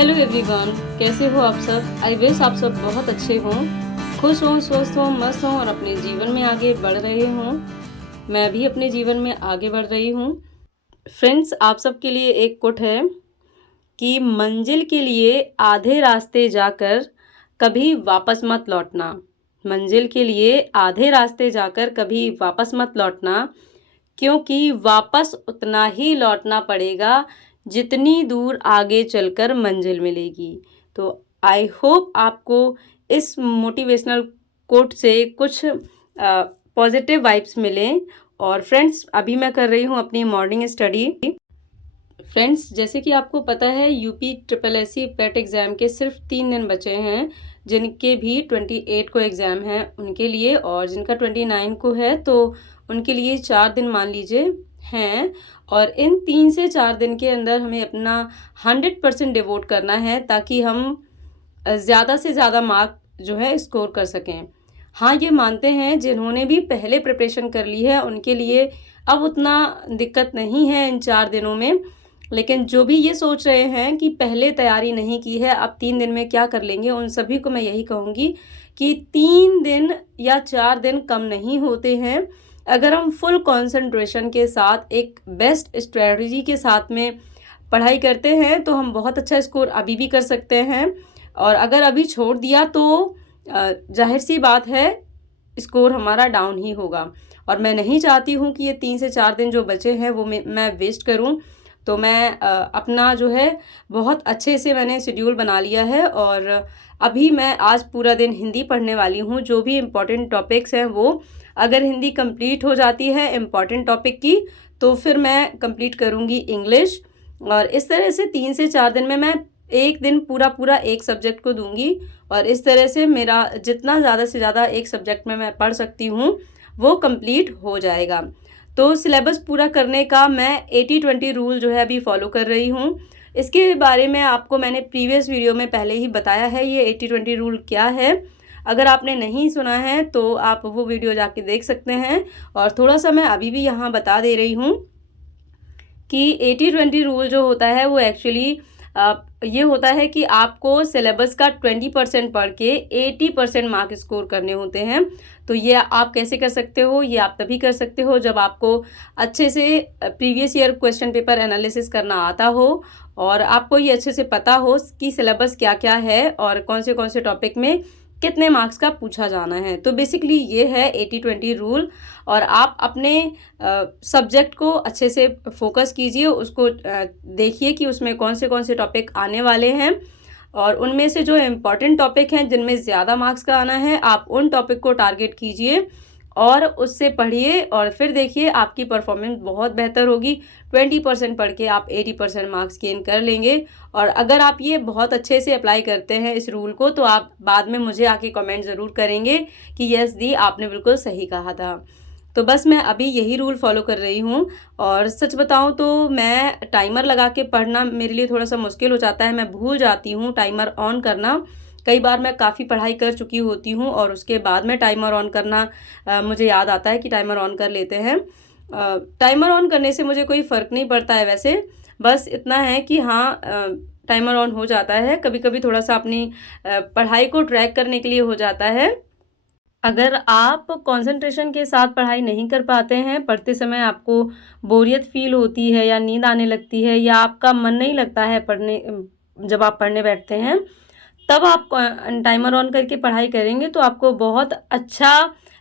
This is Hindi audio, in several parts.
हेलो एवरीवन, कैसे हो आप सब। आई विश आप सब बहुत अच्छे हों, खुश हों, स्वस्थ हों, मस्त हों और अपने जीवन में आगे बढ़ रहे हों। मैं भी अपने जीवन में आगे बढ़ रही हूँ। फ्रेंड्स, आप सबके लिए एक कोट है कि मंजिल के लिए आधे रास्ते जाकर कभी वापस मत लौटना। मंजिल के लिए आधे रास्ते जाकर कभी वापस मत लौटना, क्योंकि वापस उतना ही लौटना पड़ेगा जितनी दूर आगे चलकर मंजिल मिलेगी। तो आई होप आपको इस मोटिवेशनल कोट से कुछ पॉजिटिव वाइब्स मिलें। और फ्रेंड्स, अभी मैं कर रही हूँ अपनी मॉर्निंग स्टडी। फ्रेंड्स, जैसे कि आपको पता है यूपी ट्रिपल एससी पेट एग्ज़ाम के सिर्फ 3 दिन बचे हैं, जिनके भी 28 को एग्ज़ाम है उनके लिए, और जिनका 29 को है तो उनके लिए 4 दिन मान लीजिए हैं। और इन 3 से 4 दिन के अंदर हमें अपना 100% डिवोट करना है ताकि हम ज़्यादा से ज़्यादा मार्क जो है स्कोर कर सकें। हाँ, ये मानते हैं जिन्होंने भी पहले प्रिपरेशन कर ली है उनके लिए अब उतना दिक्कत नहीं है इन 4 दिनों में। लेकिन जो भी ये सोच रहे हैं कि पहले तैयारी नहीं की है, अब 3 दिन में क्या कर लेंगे, उन सभी को मैं यही कहूँगी कि 3 दिन या 4 दिन कम नहीं होते हैं। अगर हम फुल कंसंट्रेशन के साथ एक बेस्ट स्ट्रेटजी के साथ में पढ़ाई करते हैं तो हम बहुत अच्छा स्कोर अभी भी कर सकते हैं। और अगर अभी छोड़ दिया तो जाहिर सी बात है स्कोर हमारा डाउन ही होगा। और मैं नहीं चाहती हूँ कि ये 3 से 4 दिन जो बचे हैं वो मैं वेस्ट करूँ। तो मैं अपना जो है बहुत अच्छे से मैंने शेड्यूल बना लिया है और अभी मैं आज पूरा दिन हिंदी पढ़ने वाली हूँ। जो भी इम्पोर्टेंट टॉपिक्स हैं वो अगर हिंदी कंप्लीट हो जाती है इम्पॉर्टेंट टॉपिक की तो फिर मैं कंप्लीट करूँगी इंग्लिश। और इस तरह से 3 से 4 दिन में मैं एक दिन पूरा एक सब्जेक्ट को दूंगी और इस तरह से मेरा जितना ज़्यादा से ज़्यादा एक सब्जेक्ट में मैं पढ़ सकती हूँ वो कंप्लीट हो जाएगा। तो सिलेबस पूरा करने का मैं 80-20 रूल जो है अभी फॉलो कर रही हूँ। इसके बारे में आपको मैंने प्रीवियस वीडियो में पहले ही बताया है ये 80-20 रूल क्या है। अगर आपने नहीं सुना है तो आप वो वीडियो जाके देख सकते हैं। और थोड़ा सा मैं अभी भी यहाँ बता दे रही हूँ कि 80-20 रूल जो होता है वो एक्चुअली ये होता है कि आपको सिलेबस का 20% पढ़ के 80% मार्क स्कोर करने होते हैं। तो ये आप कैसे कर सकते हो, ये आप तभी कर सकते हो जब आपको अच्छे से previous year question paper analysis करना आता हो और आपको ये अच्छे से पता हो कि सिलेबस क्या क्या है और कौन से टॉपिक में कितने मार्क्स का पूछा जाना है। तो बेसिकली ये है 80-20 रूल। और आप अपने सब्जेक्ट को अच्छे से फोकस कीजिए, उसको देखिए कि उसमें कौन से टॉपिक आने वाले हैं और उनमें से जो इम्पॉर्टेंट टॉपिक हैं जिनमें ज़्यादा मार्क्स का आना है आप उन टॉपिक को टारगेट कीजिए और उससे पढ़िए और फिर देखिए आपकी परफॉर्मेंस बहुत बेहतर होगी। 20% पढ़ के आप 80% मार्क्स गेन कर लेंगे। और अगर आप ये बहुत अच्छे से अप्लाई करते हैं इस रूल को तो आप बाद में मुझे आके कमेंट ज़रूर करेंगे कि यस दी, आपने बिल्कुल सही कहा था। तो बस मैं अभी यही रूल फॉलो कर रही हूँ। और सच बताऊँ तो मैं टाइमर लगा के पढ़ना मेरे लिए थोड़ा सा मुश्किल हो जाता है, मैं भूल जाती हूँ टाइमर ऑन करना। कई बार मैं काफ़ी पढ़ाई कर चुकी होती हूँ और उसके बाद में टाइमर ऑन करना मुझे याद आता है कि टाइमर ऑन कर लेते हैं। टाइमर ऑन करने से मुझे कोई फ़र्क नहीं पड़ता है वैसे, बस इतना है कि हाँ टाइमर ऑन हो जाता है। कभी कभी थोड़ा सा अपनी पढ़ाई को ट्रैक करने के लिए हो जाता है। अगर आप कंसंट्रेशन के साथ पढ़ाई नहीं कर पाते हैं, पढ़ते समय आपको बोरियत फ़ील होती है या नींद आने लगती है या आपका मन नहीं लगता है पढ़ने, जब आप पढ़ने बैठते हैं तब आप टाइमर ऑन करके पढ़ाई करेंगे तो आपको बहुत अच्छा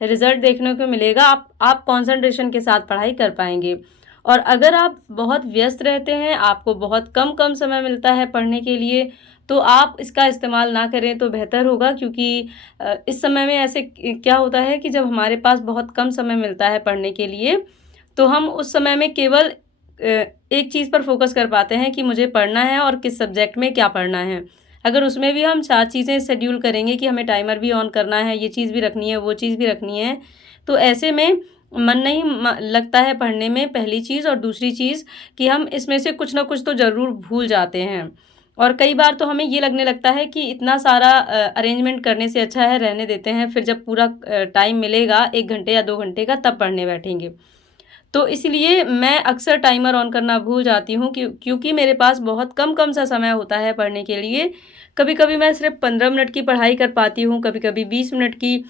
रिज़ल्ट देखने को मिलेगा। आप कंसंट्रेशन के साथ पढ़ाई कर पाएंगे। और अगर आप बहुत व्यस्त रहते हैं, आपको बहुत कम समय मिलता है पढ़ने के लिए, तो आप इसका इस्तेमाल ना करें तो बेहतर होगा। क्योंकि इस समय में ऐसे क्या होता है कि जब हमारे पास बहुत कम समय मिलता है पढ़ने के लिए तो हम उस समय में केवल एक चीज़ पर फोकस कर पाते हैं कि मुझे पढ़ना है और किस सब्जेक्ट में क्या पढ़ना है। अगर उसमें भी हम 4 चीज़ें शेड्यूल करेंगे कि हमें टाइमर भी ऑन करना है, ये चीज़ भी रखनी है, वो चीज़ भी रखनी है, तो ऐसे में मन नहीं लगता है पढ़ने में, पहली चीज़। और दूसरी चीज़ कि हम इसमें से कुछ ना कुछ तो ज़रूर भूल जाते हैं। और कई बार तो हमें ये लगने लगता है कि इतना सारा अरेंजमेंट करने से अच्छा है रहने देते हैं, फिर जब पूरा टाइम मिलेगा 1 घंटे या 2 घंटे का तब पढ़ने बैठेंगे। तो इसलिए मैं अक्सर टाइमर ऑन करना भूल जाती हूँ क्योंकि मेरे पास बहुत कम-कम सा समय होता है पढ़ने के लिए। कभी-कभी मैं सिर्फ़ 15 मिनट की पढ़ाई कर पाती हूँ, कभी-कभी 20 मिनट की।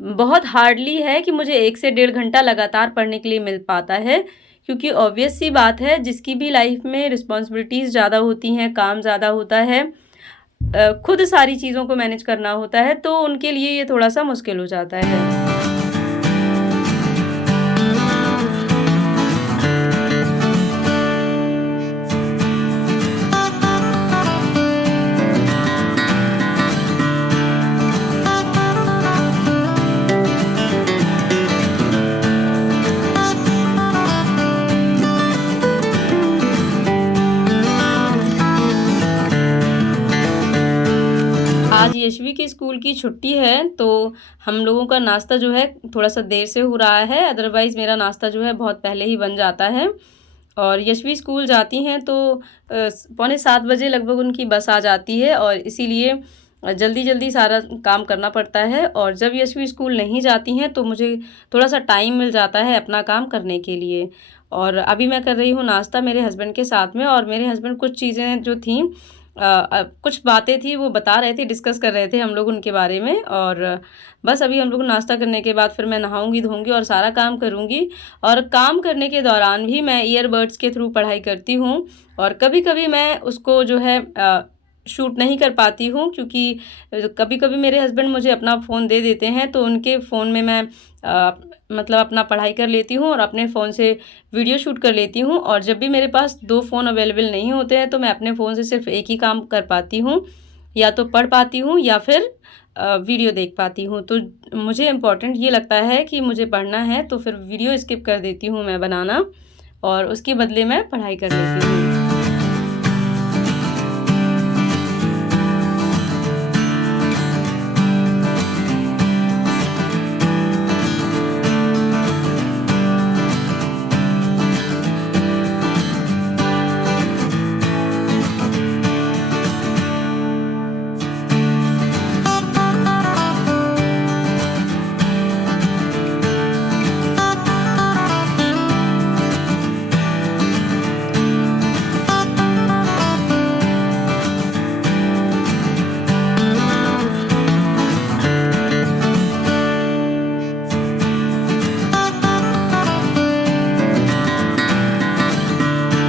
बहुत हार्डली है कि मुझे 1 से डेढ़ घंटा लगातार पढ़ने के लिए मिल पाता है, क्योंकि ऑब्वियस सी बात है जिसकी भी लाइफ़ में रिस्पॉन्सिबिलिटीज़ ज़्यादा होती हैं, काम ज़्यादा होता है, खुद सारी चीज़ों को मैनेज करना होता है, तो उनके लिए ये थोड़ा-सा मुश्किल हो जाता है। आज यशवी के स्कूल की छुट्टी है, तो हम लोगों का नाश्ता जो है थोड़ा-सा देर से हो रहा है, अदरवाइज़ मेरा नाश्ता जो है बहुत पहले ही बन जाता है। और यशवी स्कूल जाती हैं तो पौने 7 बजे लगभग उनकी बस आ जाती है और इसीलिए जल्दी-जल्दी सारा काम करना पड़ता है। और जब यशवी स्कूल नहीं जाती हैं तो मुझे थोड़ा-सा टाइम मिल जाता है अपना काम करने के लिए। और अभी मैं कर रही हूँ नाश्ता मेरे हस्बैंड के साथ में, और मेरे हस्बैंड कुछ चीज़ें जो थीं, कुछ बातें थी वो बता रहे थे, डिस्कस कर रहे थे हम लोग उनके बारे में। और बस अभी हम लोग नाश्ता करने के बाद फिर मैं नहाऊँगी, धोऊँगी और सारा काम करूँगी। और काम करने के दौरान भी मैं ईयरबड्स के थ्रू पढ़ाई करती हूँ, और कभी-कभी मैं उसको जो है शूट नहीं कर पाती हूँ, क्योंकि कभी-कभी मेरे हस्बैंड मुझे अपना फ़ोन दे देते हैं, तो उनके फ़ोन में मैं मतलब अपना पढ़ाई कर लेती हूँ और अपने फ़ोन से वीडियो शूट कर लेती हूँ। और जब भी मेरे पास 2 फ़ोन अवेलेबल नहीं होते हैं, तो मैं अपने फ़ोन से सिर्फ़ एक ही काम कर पाती हूँ, या तो पढ़ पाती हूँ या फिर वीडियो देख पाती हूँ। तो मुझे इम्पोर्टेंट ये लगता है कि मुझे पढ़ना है, तो फिर वीडियो स्किप कर देती हूँ मैं बनाना, और उसके बदले मैं पढ़ाई कर लेती हूँ।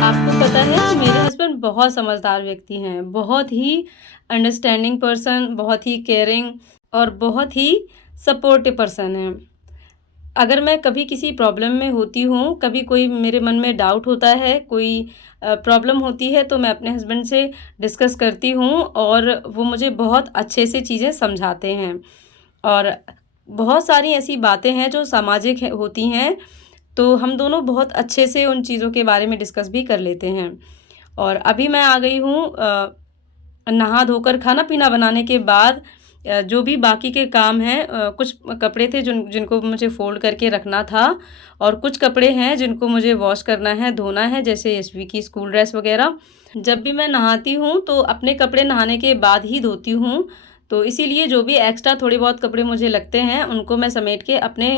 आपको पता है, मेरे हस्बैंड बहुत समझदार व्यक्ति हैं, बहुत ही अंडरस्टैंडिंग पर्सन, बहुत ही केयरिंग और बहुत ही सपोर्टिव पर्सन हैं। अगर मैं कभी किसी प्रॉब्लम में होती हूँ, कभी कोई मेरे मन में डाउट होता है, कोई प्रॉब्लम होती है, तो मैं अपने हस्बैंड से डिस्कस करती हूँ, और वो मुझे बहुत अच्छे से चीज़ें समझाते हैं। और बहुत सारी ऐसी बातें हैं जो सामाजिक होती हैं, तो हम दोनों बहुत अच्छे से उन चीज़ों के बारे में डिस्कस भी कर लेते हैं। और अभी मैं आ गई हूँ नहा धोकर खाना-पीना बनाने के बाद। जो भी बाकी के काम हैं, कुछ कपड़े थे जिनको मुझे फ़ोल्ड करके रखना था, और कुछ कपड़े हैं जिनको मुझे वॉश करना है, धोना है, जैसे यशवी की स्कूल ड्रेस वग़ैरह। जब भी मैं नहाती हूँ तो अपने कपड़े नहाने के बाद ही धोती हूँ, तो इसीलिए जो भी एक्स्ट्रा थोड़े बहुत कपड़े मुझे लगते हैं, उनको मैं समेट के अपने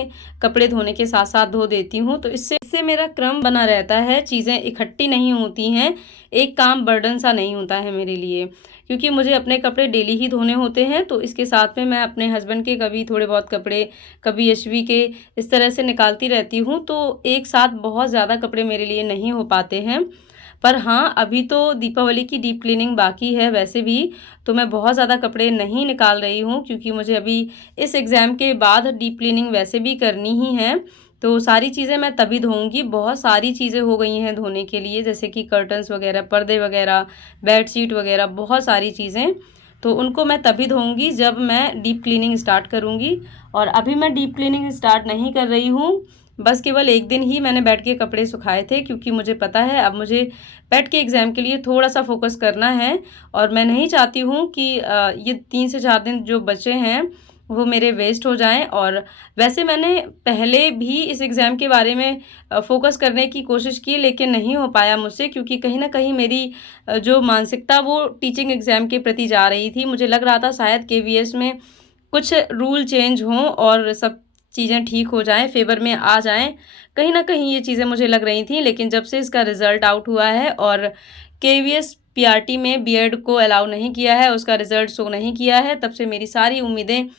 कपड़े धोने के साथ-साथ धो देती हूँ। तो इससे मेरा क्रम बना रहता है, चीज़ें इकट्ठी नहीं होती हैं, एक काम बर्डन सा नहीं होता है मेरे लिए। क्योंकि मुझे अपने कपड़े डेली ही धोने होते हैं, तो इसके साथ में मैं अपने हस्बैंड के कभी थोड़े बहुत कपड़े, कभी यशवी के, इस तरह से निकालती रहती हूँ। तो एक साथ बहुत ज़्यादा कपड़े मेरे लिए नहीं हो पाते हैं। पर हाँ, अभी तो दीपावली की डीप क्लीनिंग बाकी है वैसे भी, तो मैं बहुत ज़्यादा कपड़े नहीं निकाल रही हूँ, क्योंकि मुझे अभी इस एग्ज़ाम के बाद डीप क्लीनिंग वैसे भी करनी ही है। तो सारी चीज़ें मैं तभी धोऊँगी, बहुत सारी चीज़ें हो गई हैं धोने के लिए, जैसे कि कर्टन्स वग़ैरह, पर्दे वग़ैरह, बेडशीट वग़ैरह, बहुत सारी चीज़ें। तो उनको मैं तभी धोऊँगी जब मैं डीप क्लीनिंग स्टार्ट करूँगी। और अभी मैं डीप क्लीनिंग स्टार्ट नहीं कर रही हूँ, बस केवल 1 दिन ही मैंने बेड के कपड़े सुखाए थे, क्योंकि मुझे पता है अब मुझे बेड के एग्ज़ाम के लिए थोड़ा-सा फ़ोकस करना है, और मैं नहीं चाहती हूँ कि ये 3 से 4 दिन जो बचे हैं वो मेरे वेस्ट हो जाएँ। और वैसे मैंने पहले भी इस एग्ज़ाम के बारे में फ़ोकस करने की कोशिश की, लेकिन नहीं हो पाया मुझसे, क्योंकि कहीं न कहीं मेरी जो मानसिकता वो टीचिंग एग्ज़ाम के प्रति जा रही थी। मुझे लग रहा था शायद केवीएस में कुछ रूल चेंज हों और सब चीज़ें ठीक हो जाएँ, फ़ेवर में आ जाएँ। कहीं न कहीं ये चीज़ें मुझे लग रही थी, लेकिन जब से इसका रिज़ल्ट आउट हुआ है और केवीएस पीआरटी में बीएड को अलाउ नहीं किया है, उसका रिज़ल्ट शो नहीं किया है, तब से मेरी सारी उम्मीदें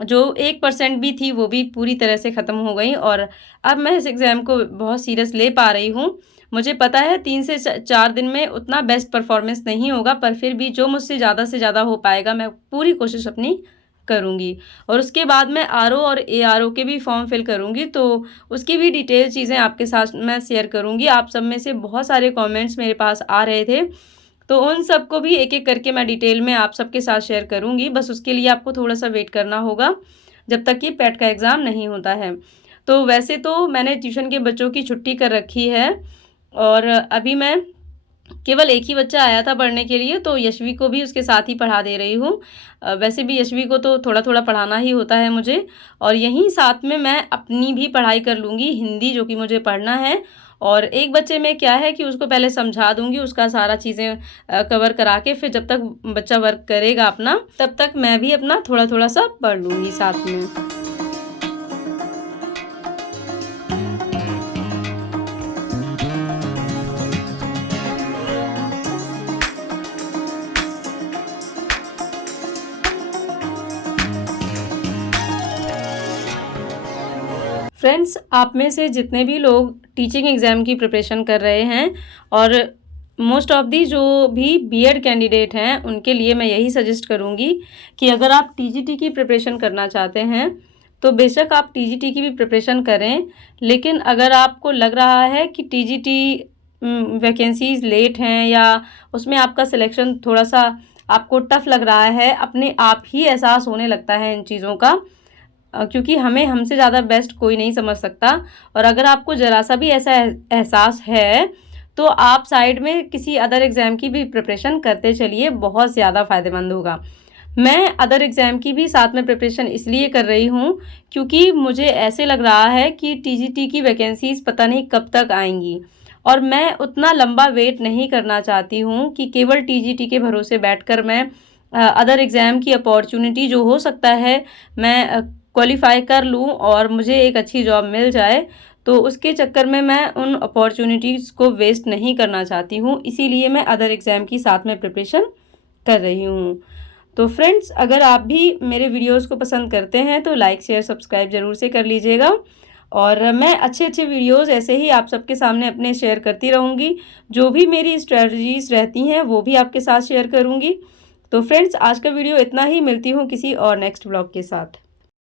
जो 1% भी थी, वो भी पूरी तरह से ख़त्म हो गई और अब मैं इस एग्ज़ाम को बहुत सीरियस ले पा रही हूँ। मुझे पता है 3 से 4 दिन में उतना बेस्ट परफ़ॉर्मेंस नहीं होगा, पर फिर भी जो मुझसे ज़्यादा से ज़्यादा हो पाएगा, मैं पूरी कोशिश अपनी करूँगी। और उसके बाद मैं आरओ और एआरओ के भी फॉर्म फिल करूँगी, तो उसकी भी डिटेल चीज़ें आपके साथ मैं शेयर करूँगी। आप सब में से बहुत सारे कमेंट्स मेरे पास आ रहे थे, तो उन सबको भी एक-एक करके मैं डिटेल में आप सबके साथ शेयर करूँगी। बस उसके लिए आपको थोड़ा-सा वेट करना होगा, जब तक कि पेट का एग्ज़ाम नहीं होता है। तो वैसे तो मैंने ट्यूशन के बच्चों की छुट्टी कर रखी है और अभी मैं केवल एक ही बच्चा आया था पढ़ने के लिए, तो यशवी को भी उसके साथ ही पढ़ा दे रही हूँ। वैसे भी यशवी को तो थोड़ा-थोड़ा पढ़ाना ही होता है मुझे और यहीं साथ में मैं अपनी भी पढ़ाई कर लूँगी, हिंदी जो कि मुझे पढ़ना है। और एक बच्चे में क्या है कि उसको पहले समझा दूँगी, उसका सारा चीज़ें कवर करा के फिर जब तक बच्चा वर्क करेगा अपना, तब तक मैं भी अपना थोड़ा-थोड़ा सा पढ़ लूँगी साथ में। फ्रेंड्स, आप में से जितने भी लोग टीचिंग एग्ज़ाम की प्रिपरेशन कर रहे हैं और मोस्ट ऑफ़ दी जो भी बीएड कैंडिडेट हैं, उनके लिए मैं यही सजेस्ट करूँगी कि अगर आप टीजीटी की प्रिपरेशन करना चाहते हैं, तो बेशक आप टीजीटी की भी प्रिपरेशन करें। लेकिन अगर आपको लग रहा है कि टीजीटी वैकेंसीज़ लेट हैं या उसमें आपका सिलेक्शन थोड़ा-सा आपको टफ़ लग रहा है, अपने आप ही एहसास होने लगता है इन चीज़ों का, क्योंकि हमें हमसे ज़्यादा बेस्ट कोई नहीं समझ सकता। और अगर आपको ज़रा-सा भी ऐसा एहसास है, तो आप साइड में किसी अदर एग्ज़ाम की भी प्रिपरेशन करते चलिए, बहुत ज़्यादा फ़ायदेमंद होगा। मैं अदर एग्ज़ाम की भी साथ में प्रिपरेशन इसलिए कर रही हूँ, क्योंकि मुझे ऐसे लग रहा है कि टीजीटी की वैकेंसीज़ पता नहीं कब तक आएँगी और मैं उतना लंबा वेट नहीं करना चाहती हूँ कि केवल टीजीटी के भरोसे बैठकर मैं अदर एग्ज़ाम की अपॉर्च्युनिटी जो हो सकता है मैं क्वालिफ़ाई कर लूँ और मुझे एक अच्छी जॉब मिल जाए, तो उसके चक्कर में मैं उन अपॉर्च्युनिटीज़ को वेस्ट नहीं करना चाहती हूँ। इसीलिए मैं अदर एग्ज़ाम की साथ में प्रिपरेशन कर रही हूँ। तो फ्रेंड्स, अगर आप भी मेरे वीडियोज़ को पसंद करते हैं, तो लाइक, शेयर, सब्सक्राइब ज़रूर से कर लीजिएगा और मैं अच्छे-अच्छे वीडियोज़ ऐसे ही आप सबके सामने अपने शेयर करती रहूँगी। जो भी मेरी स्ट्रैटेजीज़ रहती हैं, वो भी आपके साथ शेयर करूँगी। तो फ्रेंड्स, आज का वीडियो इतना ही, मिलती हूँ किसी और नेक्स्ट व्लॉग के साथ।